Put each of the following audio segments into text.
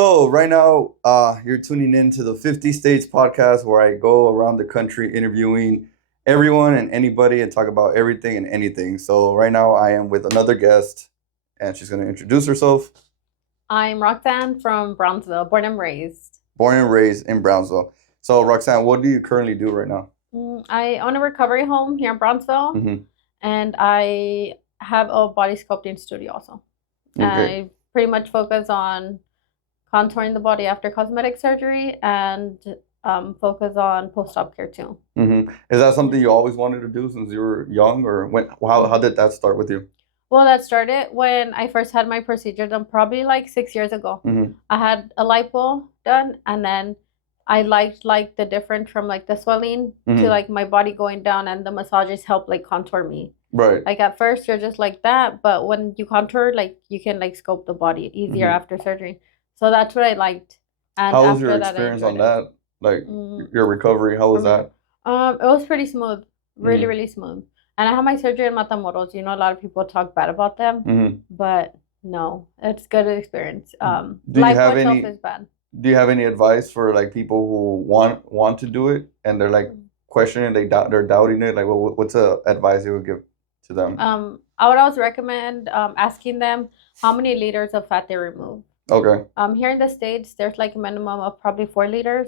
So right now, you're tuning in to the 50 States podcast where I go around the country interviewing everyone and anybody and talk about everything and anything. So right now I am with another guest and she's going to introduce herself. I'm Roxanne from Brownsville, born and raised. Born and raised in Brownsville. So Roxanne, what do you currently do right now? I own a recovery home here in Brownsville, Mm-hmm. and I have a body sculpting studio also. Okay. I pretty much focus on contouring the body after cosmetic surgery and focus on post-op care too. Mm-hmm. Is that something you always wanted to do since you were young, or how did that start with you? Well, that started when I first had my procedure done, probably like 6 years ago. Mm-hmm. I had a lipo done, and then I liked like the difference from like the swelling to Mm-hmm. like my body going down, and the massages help like contour me. Right. Like at first you're just like that, but when you contour, like you can like sculpt the body easier Mm-hmm. after surgery. So that's what I liked, and How was your after that I experience on enjoyed it. that? Like Mm, your recovery, how for was me, that? it was pretty smooth, really, Mm-hmm. really smooth. And I had my surgery in Matamoros. You know, a lot of people talk bad about them, Mm-hmm. but no, it's good experience. Do you Lipo have itself any is bad. do you have any advice for like people who want to do it and they're like questioning, they're doubting it? Like what's a advice you would give to them? I would always recommend asking them how many liters of fat they remove. Okay. Here in the States, there's like a minimum of probably 4 liters,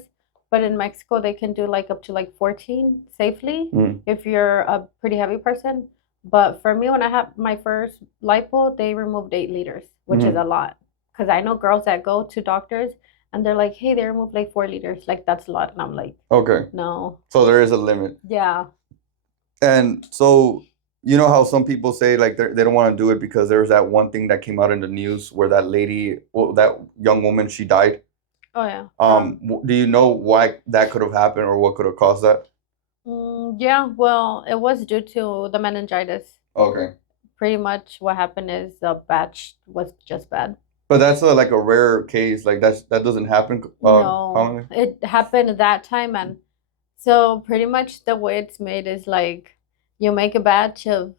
but in Mexico, they can do like up to like 14 safely Mm. if you're a pretty heavy person. But for me, when I had my first lipo, they removed 8 liters, which is Mm-hmm. a lot. Because I know girls that go to doctors and they're like, hey, they removed like 4 liters. Like, that's a lot. And I'm like, Okay. no. So there is a limit. Yeah. And so you know how some people say like they don't want to do it because there's that one thing that came out in the news where that lady, well, that young woman, she died. Oh, yeah. Do you know why that could have happened or what could have caused that? Yeah, well, it was due to the meningitis. Okay. Pretty much what happened is the batch was just bad. But that's like a rare case. Like that doesn't happen No, commonly. it happened at that time, and so pretty much the way it's made is like you make a batch of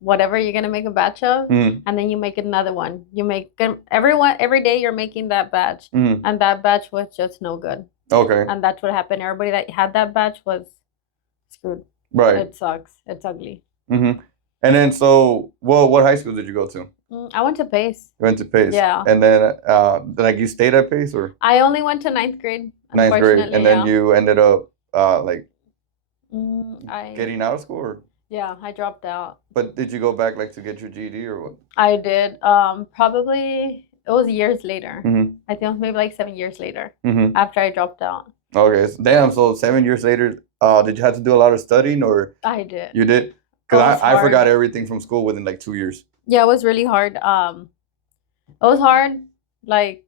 whatever you're gonna make a batch of, Mm-hmm. and then you make another one. You make them every day you're making that batch, Mm-hmm. and that batch was just no good, Okay. and that's what happened. Everybody that had that batch was screwed. Right. It sucks. It's ugly. Mm-hmm. And then so, well, what high school did you go to? I went to Pace. You went to Pace. Yeah. And then like you stayed at Pace or I only went to ninth grade, ninth grade, and unfortunately. then Yeah. you ended up like I getting out of school or Yeah, I dropped out. but did you go back like to get your GED or what? I did. Probably it was years later. Mm-hmm. I think it was maybe like 7 years later Mm-hmm. after I dropped out. Okay. Damn, so 7 years later, did you have to do a lot of studying or I did. you did? It Because was I forgot hard. everything from school within like 2 years. Yeah, it was really hard. It was hard. Like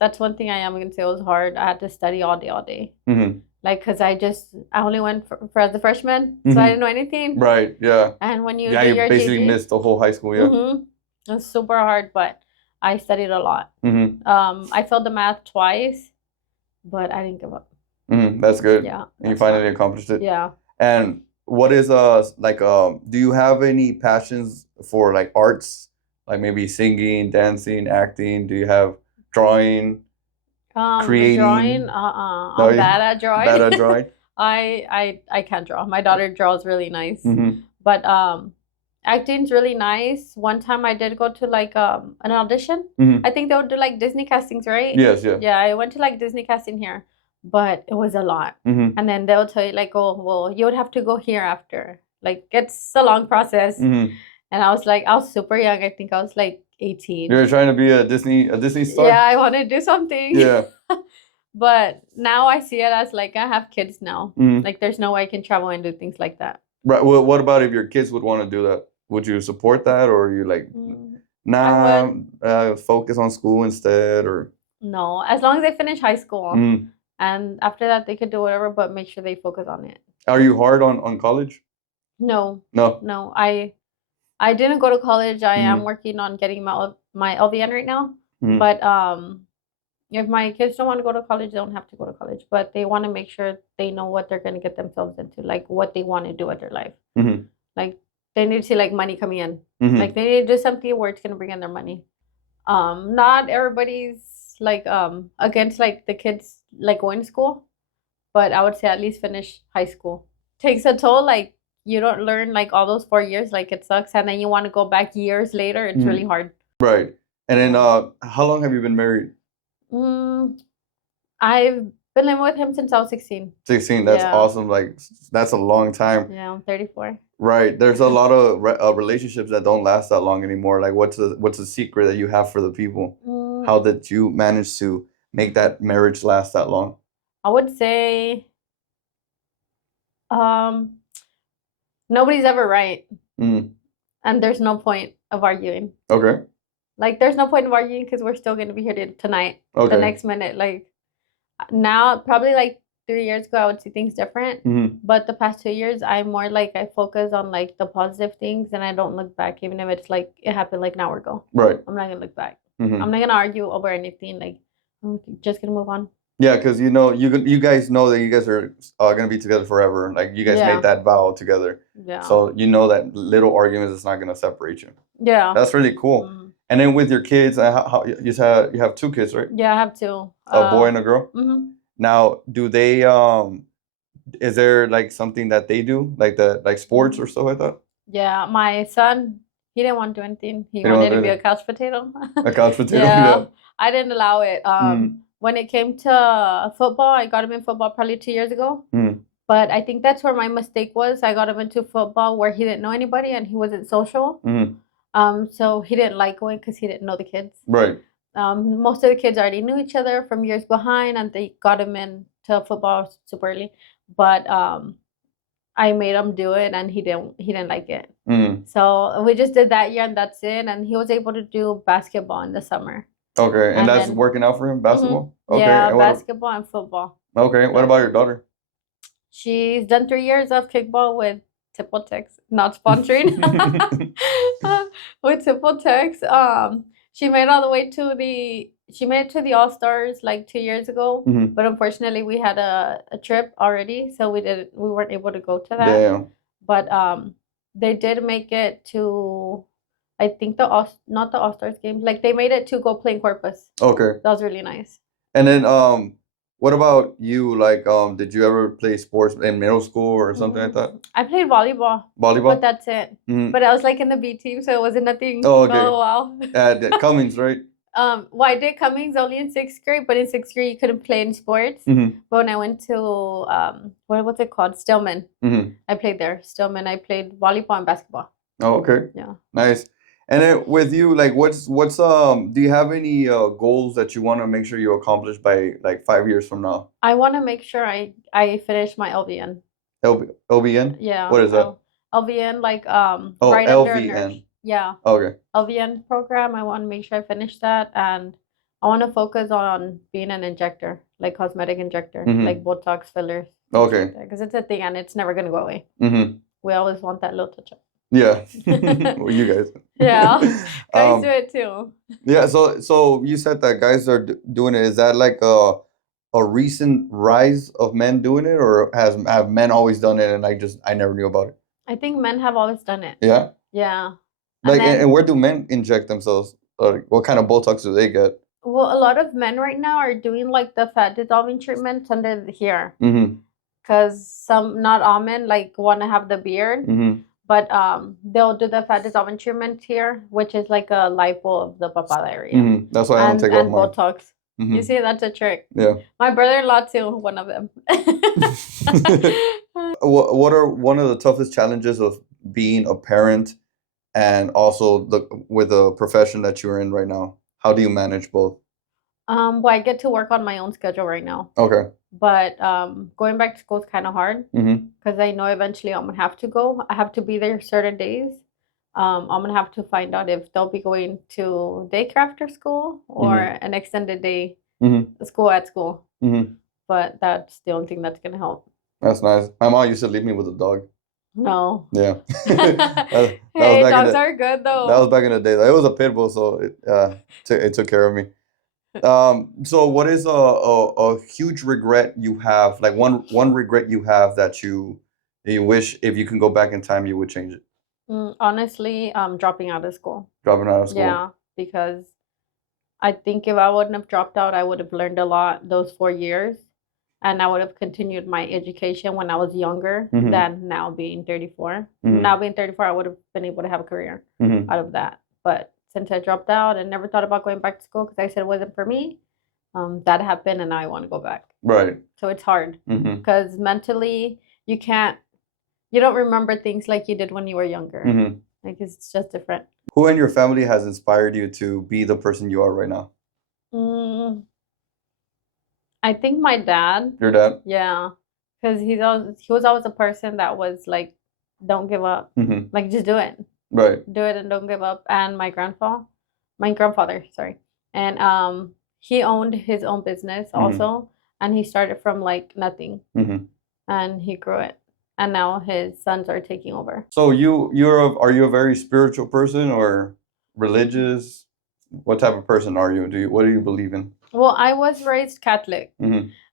that's one thing I am gonna say it was hard. I had to study all day, all day. Mm-hmm. Like, cause I only went for as a freshman, so I Mm-hmm. didn't know anything. Right, yeah. And when you Yeah, do you your basically JD, missed the whole high school, yeah. it was super hard, but I studied a lot. Mm-hmm. I failed the math twice, but I didn't give up. Mm-hmm. That's good. Yeah, And you that's finally fine. accomplished it. Yeah. And what is like do you have any passions for like arts? Like maybe singing, dancing, acting? Do you have drawing, Drawing, creating? No, I'm bad at bad drawing. at drawing? I can't draw. My daughter draws really nice, Mm-hmm. but acting's really nice. One time I did go to like an audition. Mm-hmm. I think they would do like Disney castings, right? Yes, yeah. Yeah, I went to like Disney casting here, but it was a lot. Mm-hmm. And then they'll tell you like, oh, well, you would have to go here after. Like it's a long process. Mm-hmm. And I was super young. I think I was like 18. You're trying to be a Disney star? Yeah, I want to do something. Yeah. But now I see it as like I have kids now. Mm-hmm. Like there's no way I can travel and do things like that. Right. Well, what about if your kids would want to do that? Would you support that or you like Mm, I nah, would. focus on school instead or No, as long as they finish high school. mm. And after that, they could do whatever, but make sure they focus on it. Are you hard on college? No, No. no, I didn't go to college. I am Mm-hmm. working on getting my LVN right now. Mm-hmm. But if my kids don't want to go to college, they don't have to go to college. But they want to make sure they know what they're going to get themselves into, like what they want to do with their life. Mm-hmm. Like they need to see like money coming in. Mm-hmm. Like they need to do something where it's going to bring in their money. Not everybody's like against like the kids like going to school, but I would say at least finish high school. Takes a toll, like you don't learn like all those 4 years, like it sucks, and then you want to go back years later, it's really hard. Right. And then Yeah. how long have you been married? Mm, I've been living with him since I was 16. 16. That's Yeah. awesome. Like that's a long time. Yeah, I'm 34. Right. There's a lot of relationships that don't last that long anymore. Like what's the secret that you have for the people? Mm, How did you manage to make that marriage last that long? I would say um nobody's ever right, Mm. and there's no point of arguing. Okay. Like there's no point of arguing because we're still going to be here tonight, the Okay. next minute. Like now, probably like 3 years ago, I would see things different. But the past 2 years, I'm more like I focus on like the positive things, and I don't look back, even if it's like it happened like an hour ago. Right. I'm not gonna look back. I'm not gonna argue over anything. Like I'm just gonna move on. Yeah, because you know you guys know that you guys are gonna be together forever. Like you guys Yeah. made that vow together, Yeah. so you know that little arguments is not gonna separate you. Yeah. That's really cool. And then with your kids, how you have 2 kids, right? Yeah, I have two. A boy and a girl. Mm-hmm. Now, do they is there like something that they do like sports or stuff like that? Yeah, my son, he didn't want to do anything. He They don't wanted to do be a it. couch potato. A couch potato. Yeah, I didn't allow it. Mm. When it came to football, I got him in football probably 2 years ago. Mm. But I think that's where my mistake was. I got him into football where he didn't know anybody and he wasn't social. Mm. So he didn't like going because he didn't know the kids. Right. Most of the kids already knew each other from years behind, and they got him into football super early. But I made him do it, and he didn't like it. Mm. So we just did that year, and that's it. And he was able to do basketball in the summer. Okay, and that's then working out for him, basketball? Okay. Yeah, And basketball and football. okay, what about your daughter? She's done 3 years of kickball with Tex, not sponsoring. With Tex. She made all the way to the All Stars like 2 years ago, but unfortunately we had a trip already, so we weren't able to go to that. Damn. But they did make it to, I think not the All Stars games. Like they made it to go play in Corpus. Okay. That was really nice. And then what about you? Like did you ever play sports in middle school or something like that? I played volleyball. Volleyball? But that's it. But I was like in the B team, so it wasn't nothing. Oh, okay. Oh wow. At Cummings, right? Well, I did Cummings only in 6th grade, but in 6th grade you couldn't play in sports. But when I went to what's it called? Stillman. I played there. Stillman. I played volleyball and basketball. Oh, okay. Yeah. Nice. And then with you, like what's do you have any goals that you want to make sure you accomplish by like 5 years from now? I want to make sure I finish my LVN. LVN? Yeah. What is that? LVN, like Oh, right under a nurse. LVN. Yeah. Okay. LVN program. I want to make sure I finish that, and I want to focus on being an injector, like cosmetic injector, like Botox fillers. Okay. Because it's a thing and it's never gonna go away. We always want that little touch up. Yeah. Well, you guys. Yeah. Guys do it too. Yeah. So you said that guys are doing it. Is that like a recent rise of men doing it, or have men always done it and I never knew about it? I think men have always done it. Yeah. Yeah. Like, and where do men inject themselves? Or what kind of Botox do they get? Well, a lot of men right now are doing like the fat dissolving treatments under here. Because not all men like want to have the beard. But they'll do the fat dissolving treatment here, which is like a lipo of the papada area. That's why I don't take off mine. Botox. You see, that's a trick. Yeah. My brother-in-law too, one of them. What are one of the toughest challenges of being a parent and also with the profession that you're in right now? How do you manage both? Well, I get to work on my own schedule right now. Okay. But going back to school is kind of hard because I know eventually I'm gonna have to go. I have to be there certain days. I'm gonna have to find out if they'll be going to daycare after school or an extended day school at school. But that's the only thing that's gonna help. That's nice. My mom used to leave me with a dog. No. Yeah. Hey, dogs are good though. That was back in the day. It was a pit bull, so it took care of me. So what is a huge regret you have? Like one regret you have that you wish if you can go back in time you would change it? Honestly, dropping out of school. Dropping out of school. Yeah, because I think if I wouldn't have dropped out, I would have learned a lot those 4 years, and I would have continued my education when I was younger than now being 34. Now being 34, I would have been able to have a career out of that. But since I dropped out and never thought about going back to school because I said it wasn't for me, that happened, and now I want to go back. Right. So it's hard because mentally you don't remember things like you did when you were younger. Like it's just different. Who in your family has inspired you to be the person you are right now? I think my dad. Your dad? Yeah, because he was always a person that was like, don't give up. Like just do it. Right. Do it and don't give up. And my grandfather, sorry, and he owned his own business also, and he started from like nothing, and he grew it, and now his sons are taking over. So are you a very spiritual person or religious? What type of person are you? What do you believe in? Well, I was raised Catholic.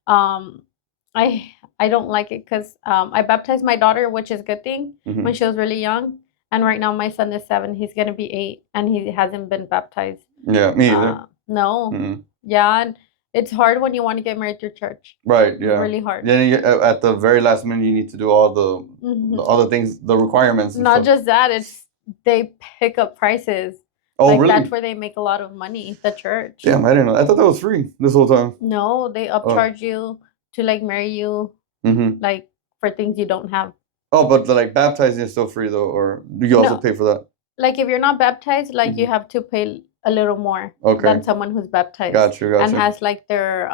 I don't like it because I baptized my daughter, which is a good thing, when she was really young. And right now my son is 7. He's gonna be 8, and he hasn't been baptized. Yeah, me either. No. Yeah, and it's hard when you want to get married through church. Right. Yeah. Really hard. Yeah. At the very last minute, you need to do all the things, the requirements. And Not stuff. just that, it's they pick up prices. Oh, like, really? That's where they make a lot of money. The church. Damn, I didn't know. I thought that was free this whole time. No, they upcharge you to like marry you, like for things you don't have. Oh, but like baptizing is still free though, or do you also pay for that? Like if you're not baptized, like you have to pay a little more than someone who's baptized. Gotcha. And has like their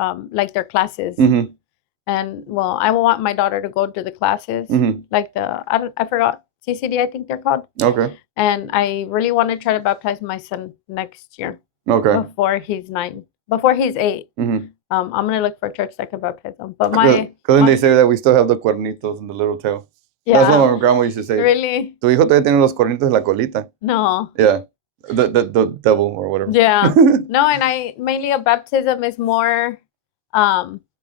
classes. And well, I want my daughter to go to the classes, like I forgot. CCD, I think they're called. Okay. And I really want to try to baptize my son next year. Okay. Before he's 9. Before he's 8. I'm gonna look for a church that can baptize him. But because then they say that we still have the cuernitos in the little tail. Yeah. That's what my grandma used to say. Really? Tu hijo todavía tiene los cuernitos en la colita. No. Yeah. The devil or whatever. Yeah. No, and mainly a baptism is more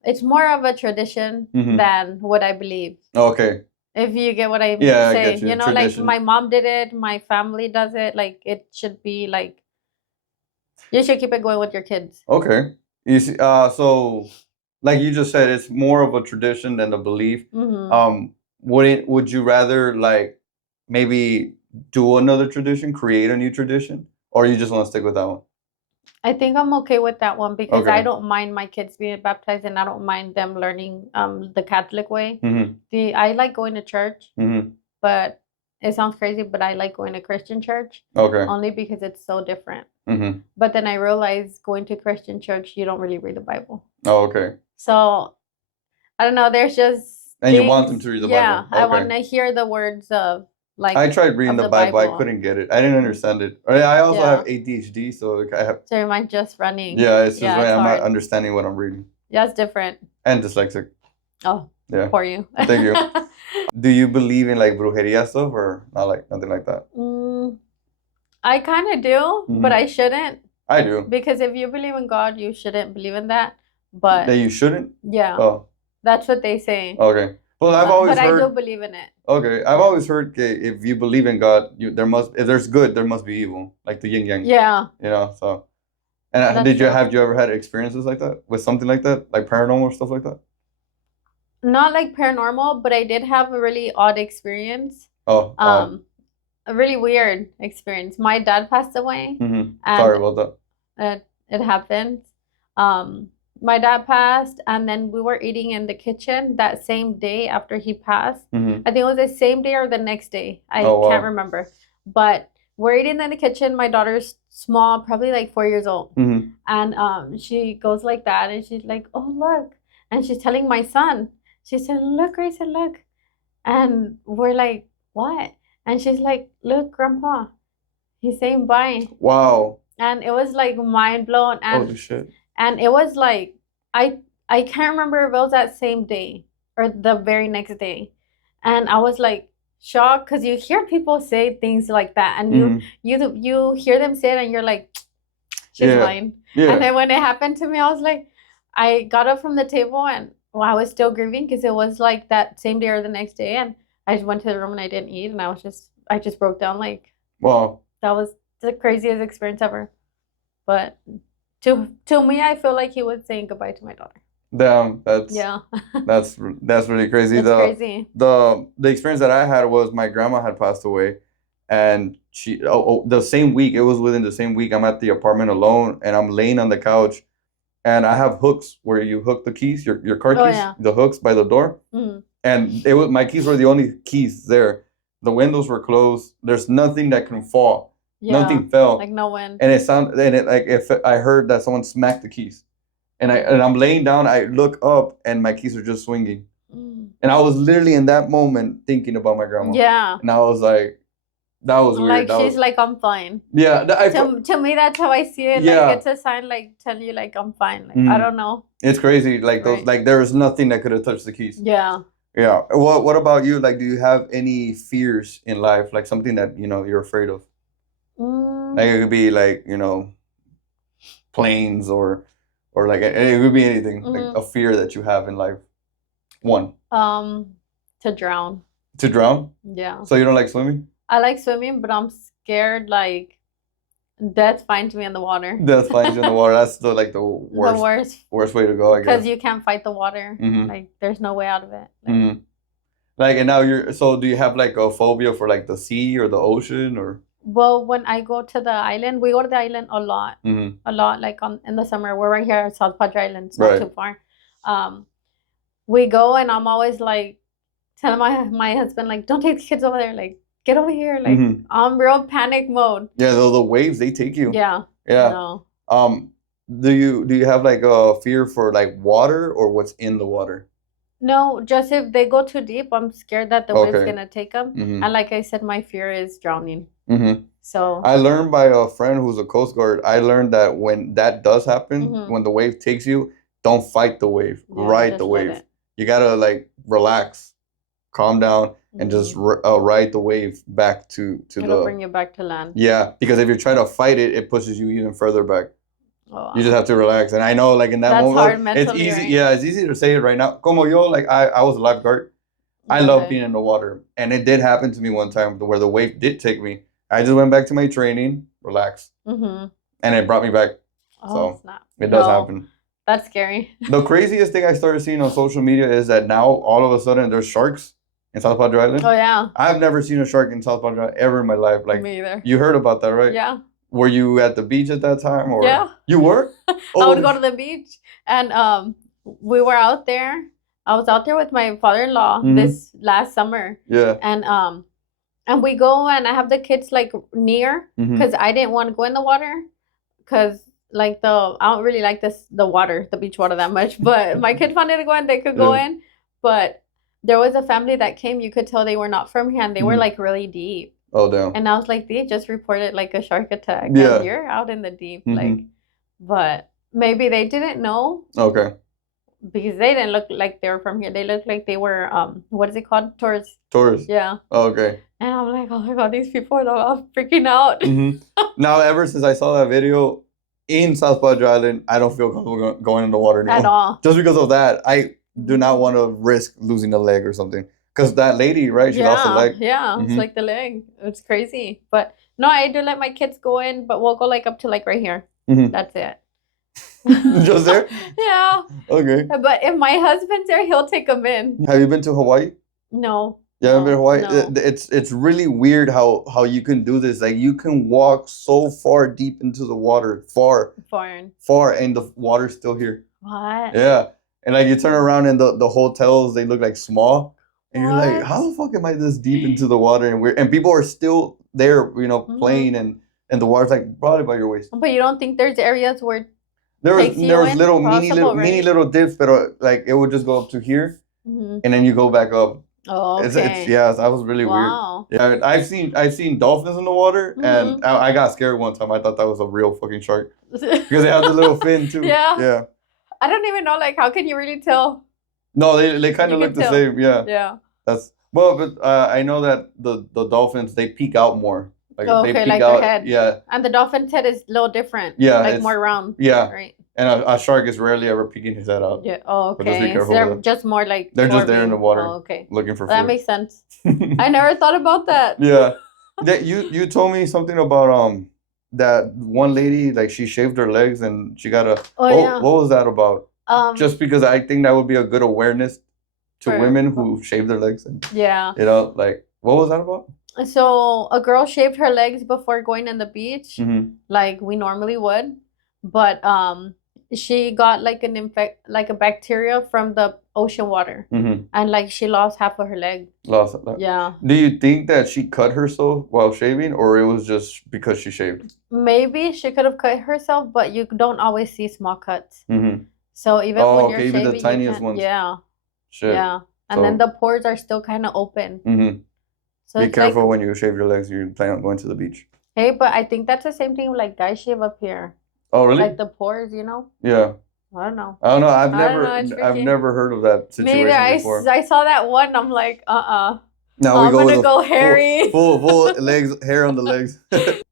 it's more of a tradition than what I believe. Okay. If you get what I'm saying. I get you. You know, tradition. Like my mom did it, my family does it. Like it should be like you should keep it going with your kids. Okay. You see, so like you just said, it's more of a tradition than a belief. Would you rather like maybe do another tradition, create a new tradition, or you just want to stick with that one? I think I'm okay with that one because I don't mind my kids being baptized, and I don't mind them learning the Catholic way. I like going to church, but it sounds crazy, but I like going to Christian church. Okay. Only because it's so different. But then I realized going to Christian church, you don't really read the Bible. Oh, okay. So I don't know. There's just and you want them to read the Bible. Yeah, I want to hear the words of. Like I tried reading the Bible. I couldn't get it. I didn't understand it. I also have ADHD, so I have. So your mind just running. Yeah, it's just right. I'm not understanding what I'm reading. Yeah, it's different. And dyslexic. Oh. Yeah. For you. Thank you. Do you believe in like brujeria stuff or not, like nothing like that? I kind of do, but I shouldn't. I do. Because if you believe in God, you shouldn't believe in that. But that you shouldn't? Yeah. Oh. That's what they say. Okay. Well, I've always heard. But I do believe in it. Okay, I've always heard if you believe in God, if there's good, there must be evil, like the yin yang. Yeah. You know, so. And have you ever had experiences like that with something like that, like paranormal stuff like that? Not like paranormal, but I did have a really odd experience. Oh. A really weird experience. My dad passed away. And sorry about that. It happened. My dad passed, and then we were eating in the kitchen that same day after he passed. I think it was the same day or the next day. I can't remember. But we're eating in the kitchen. My daughter's small, probably like 4 years old. And she goes like that, and she's like, oh, look. And she's telling my son. She said, look, Grayson, look. And we're like, what? And she's like, look, Grandpa. He's saying bye. Wow. And it was like mind blown. And holy shit. And it was like, I can't remember if it was that same day or the very next day. And I was like shocked because you hear people say things like that. And you hear them say it and you're like, she's lying. Yeah. And then when it happened to me, I was like, I got up from the table and I was still grieving because it was like that same day or the next day. And I just went to the room and I didn't eat. And I just broke down like, wow. That was the craziest experience ever. But To me, I feel like he was saying goodbye to my daughter. Damn, Yeah. that's really crazy. It's crazy. The experience that I had was my grandma had passed away, and the same week, it was within the same week, I'm at the apartment alone, and I'm laying on the couch, and I have hooks where you hook the keys, your car keys, yeah. the hooks by the door, and it was my keys were the only keys there. The windows were closed. There's nothing that can fall. Yeah. Nothing fell. Like no wind. And if I heard that someone smacked the keys, and I'm laying down, I look up and my keys are just swinging, and I was literally in that moment thinking about my grandma. Yeah. And I was like, that was weird. Like she's like, I'm fine. Yeah. To me, that's how I see it. Yeah. Like it's a sign, like telling you, like I'm fine. Like I don't know. It's crazy. Like those, like there was nothing that could have touched the keys. Yeah. Yeah. What about you? Like, do you have any fears in life? Like something that you're afraid of? Like it could be like planes or like it could be anything. Like a fear that you have in life. One. To drown. To drown? Yeah. So you don't like swimming? I like swimming, but I'm scared like death finds me in the water. Death finds you in the water. That's the worst way to go, I guess. Because you can't fight the water. Like there's no way out of it. Like and now so do you have like a phobia for like the sea or the ocean or? Well, when I go to the island, we go to the island a lot. A lot, like in the summer. We're right here at South Padre Island. It's not too far. We go and I'm always like telling my husband, like, don't take the kids over there. Like, get over here. Like, I'm real panic mode. Yeah, the waves, they take you. Yeah. Yeah. No. Do you have like a fear for like water or what's in the water? No, just if they go too deep, I'm scared that the wave's gonna take them. And like I said, my fear is drowning. So I learned by a friend who's a Coast Guard. I learned that when that does happen, when the wave takes you, don't fight the wave. Ride the wave. You gotta like relax, calm down, and just ride the wave back to it'll bring you back to land. Yeah, because if you try to fight it, it pushes you even further back. Oh, you just have to relax. And I know, like in that moment, hard mentally, it's easy. Right? Yeah, it's easy to say it right now. Como yo, like I was a lifeguard. I love being in the water, and it did happen to me one time where the wave did take me. I just went back to my training, relaxed, and it brought me back. Oh, snap. It does happen. That's scary. The craziest thing I started seeing on social media is that now all of a sudden there's sharks in South Padre Island. Oh yeah. I've never seen a shark in South Padre Island ever in my life. Like me either. You heard about that, right? Yeah. Were you at the beach at that time, or yeah, you were? I would go to the beach, and we were out there. I was out there with my father-in-law this last summer. Yeah. And we go, and I have the kids like near because I didn't want to go in the water because like I don't really like the beach water that much. But my kids wanted to go in, they could go in. But there was a family that came. You could tell they were not from here, and they were like really deep. Oh damn! And I was like, they just reported like a shark attack. Yeah, and you're out in the deep, like, but maybe they didn't know. Okay. Because they didn't look like they were from here. They looked like they were what is it called? Tourists. Tourists. Yeah. Oh, okay. And I'm like, oh my god, these people are all freaking out. Now, ever since I saw that video in South Padre Island, I don't feel comfortable going in the water anymore. At all. Just because of that, I do not want to risk losing a leg or something. Because that lady, right? She lost a leg. Yeah, it's like the leg. It's crazy. But no, I do let my kids go in, but we'll go like up to like right here. That's it. Just there? Yeah. Okay. But if my husband's there, he'll take them in. Have you been to Hawaii? No. You haven't been to Hawaii? No. It's really weird how you can do this. Like you can walk so far deep into the water, far, and the water's still here. What? Yeah. And like you turn around and the hotels, they look like small. And you're like, how the fuck am I this deep into the water? And people are still there, playing and the water's like probably by your waist. But you don't think there's areas where there was little mini little dips, but like it would just go up to here, and then you go back up. Oh, okay. That was really weird. Yeah, I've seen dolphins in the water, and I got scared one time. I thought that was a real fucking shark because they have the little fin too. Yeah. Yeah. I don't even know. Like, how can you really tell? No, they kind of look the same. Yeah. Yeah. But I know that the dolphins, they peek out more. Like they peek like out, their head. Yeah. And the dolphin's head is a little different. Yeah. Like more round. Yeah. Right. And a shark is rarely ever peeking his head out. Yeah. Oh, okay. Just be careful. So they're just more like they're just there in the water. Oh, okay. Looking for food. That makes sense. I never thought about that. Yeah. You told me something about that one lady, like she shaved her legs and she got a. Oh Oh, yeah. what was that about? Just Um, because I think that would be a good awareness to for women who shave their legs, and yeah. like what was that about? So a girl shaved her legs before going on the beach, like we normally would, but she got like like a bacteria from the ocean water, and like she lost half of her leg. Lost. Yeah. Do you think that she cut herself while shaving, or it was just because she shaved? Maybe she could have cut herself, but you don't always see small cuts. So even Oh, when okay, you're even the shaving, you tiniest can, ones. yeah, Shit. yeah, and then So the pores are still kind of open. So be it's like, careful when you shave your legs. You plan on going to the beach. hey, but I think that's the same thing like guys shave up here, Oh, really? like the pores, you know? Yeah. I don't know. I don't know. I don't know. It's I've tricky. never heard of that Me either. situation before. I saw that one. I'm like, Now we I'm go with gonna a go hairy. full legs, hair on the legs.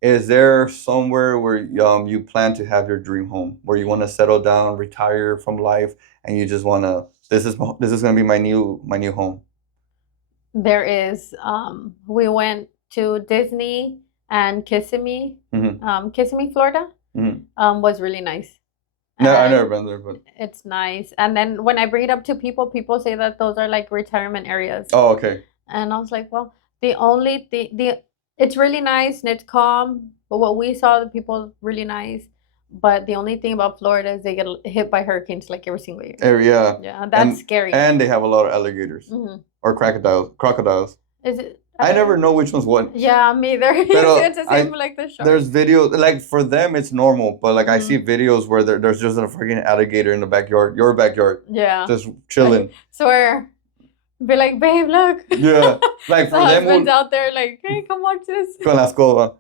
Is there somewhere where you plan to have your dream home, where you want to settle down, retire from life, and you just want to this is gonna be my new home? There is. We went to Disney and Kissimmee. Kissimmee, Florida. Was really nice. No, I've And never been there, but it's nice. And then when I bring it up to people, people say that those are like retirement areas. oh, okay. And I was like, well, the only it's really nice and it's calm. But what we saw, the people really nice. But the only thing about Florida is they get hit by hurricanes like every single year. Yeah. Yeah, that's scary. And they have a lot of alligators or crocodiles. Is it? I never know which one's what. Yeah, me either. It's the same like the shark. There's videos like for them it's normal, but like I see videos where there's just a freaking alligator in the backyard, your backyard. Yeah. Just chilling. I swear. Be like, babe, look. Yeah. Like the for them husband's out there like, hey, come watch this. Con la escoba.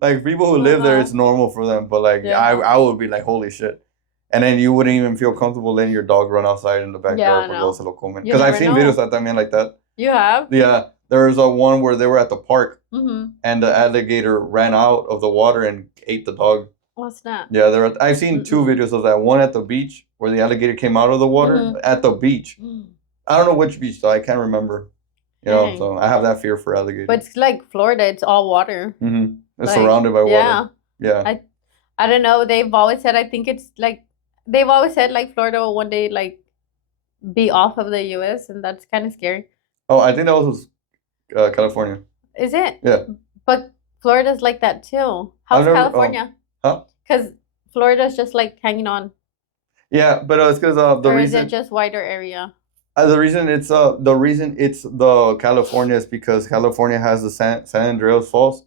Like people who live there, it's normal for them, but like I would be like, holy shit. And then you wouldn't even feel comfortable letting your dog run outside in the backyard because I've seen videos that también like that. You have? Yeah. There's a one where they were at the park and the alligator ran out of the water and ate the dog. What's that? Yeah, I've seen two videos of that. One at the beach where the alligator came out of the water at the beach. I don't know which beach though. I can't remember. You know, so I have that fear for alligators. But it's like Florida. It's all water. It's surrounded by water. Yeah. I don't know. They've always said. I think it's like they've always said like Florida will one day like be off of the U.S. and that's kind of scary. Oh, I think that was California. Is it? Yeah. But Florida's like that too. How's California? Huh? Because Florida's just like hanging on. Yeah, but it's because the or reason. Is it just wider area? The reason it's the California is because California has the San Andreas Falls,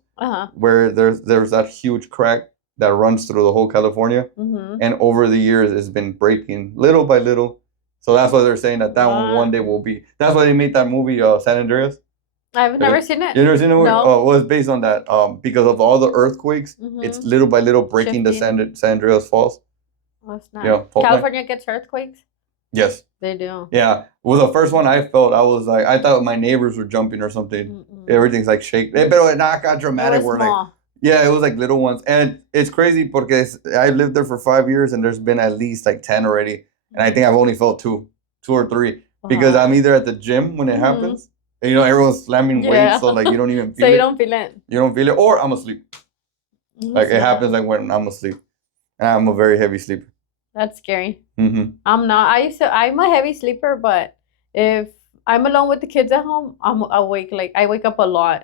where there's that huge crack that runs through the whole California, and over the years it's been breaking little by little. So that's why they're saying that one day will be. That's why they made that movie San Andreas. I've never seen it. You never seen it? No. Oh, well, it's based on that. Because of all the earthquakes, it's little by little breaking the San Andreas Falls. That's nice. Yeah, California gets earthquakes? Yes. They do. Yeah. Well, the first one I felt, I was like, I thought my neighbors were jumping or something. Everything's like shaking. But it not got dramatic. Where like, yeah, it was like little ones. And it's crazy because I lived there for 5 years and there's been at least like 10 already. And I think I've only felt two or three. Because I'm either at the gym when it happens. And, you know, everyone's slamming weights. So like you don't even feel it. So you don't feel it? You don't feel it. Or I'm asleep. Like it happens like when I'm asleep. And I'm a very heavy sleeper. That's scary. I'm not. I'm a heavy sleeper, but if I'm alone with the kids at home, I'm awake. Like I wake up a lot.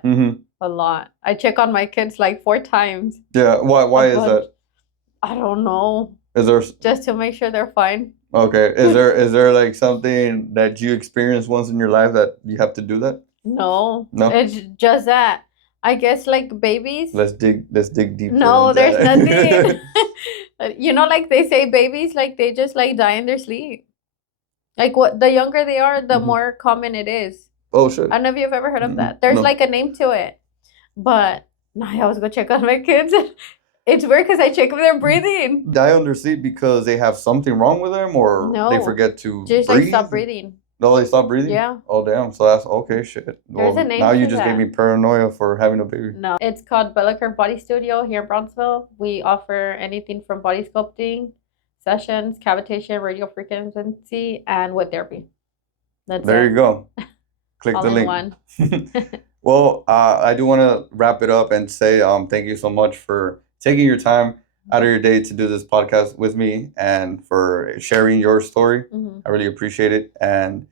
A lot. I check on my kids like 4 times. Yeah. Why is that? I don't know. Is there just to make sure they're fine? Okay. Is there like something that you experienced once in your life that you have to do that? No. It's just that. I guess like babies. Let's dig deeper. No, there's nothing. You know, like they say babies, like they just like die in their sleep. Like what the younger they are, the more common it is. Oh shit. I don't know if you've ever heard of that. There's like a name to it. But no, I always go check on my kids. It's weird because I check if they're breathing. Die on their sleep because they have something wrong with them or they forget to just breathe? Like stop breathing. No, they stop breathing? Yeah. Oh, damn. So that's okay, shit. There's a name now you to just that. gave me paranoia for having a baby. No. It's called Bella Curve Body Studio here in Brownsville. We offer anything from body sculpting, sessions, cavitation, radio frequency, and wood therapy. That's there you go. Click all the in link. One. Well, I do want to wrap it up and say thank you so much for taking your time out of your day to do this podcast with me and for sharing your story. Mhm. I really appreciate it. And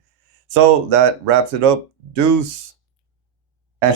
so that wraps it up. Deuce. And